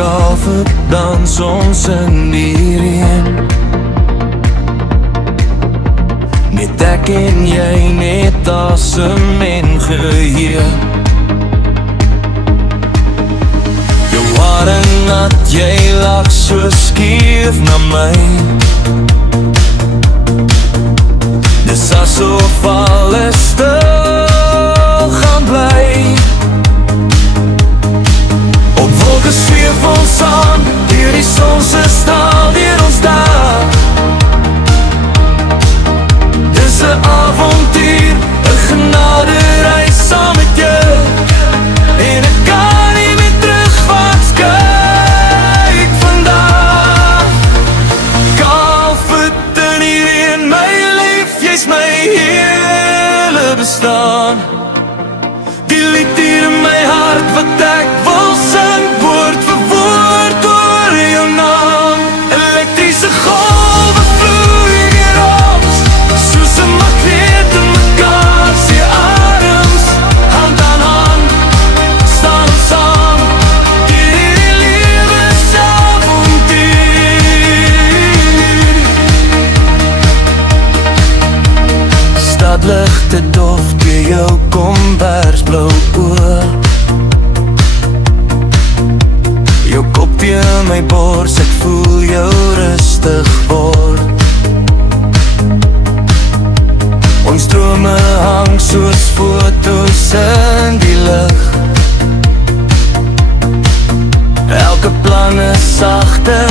Kaapstad dans ons in die reën. Net ek en jy, net asem en geheue. Jou hare nat, jy lag so skief na my. Dis asof alles stil gaan bly. Op wolke zweef ons aan, deur die son se straal, deur ons dag. Dis 'n avontuur, 'n genadereis saam met jou. En ek kan nie meer terugwaarts kyk vandag. Kaalvoet in die reën, my lief, jy's my hele bestaan. Die lied hier in my hart wat ek wil sing, woord vir woord oor jou naam. Elektriese golwe vloei deur ons, soos 'n magneet in mekaar se arms. Hand aan hand, staan ons saam, deur hierdie lewensavontuur. Stadligte dof deur jou kombersblou oë. Jou kop teen my bors, ek voel jou rustig word. Ons drome hang soos foto's in die lug. Elke plan is sagte,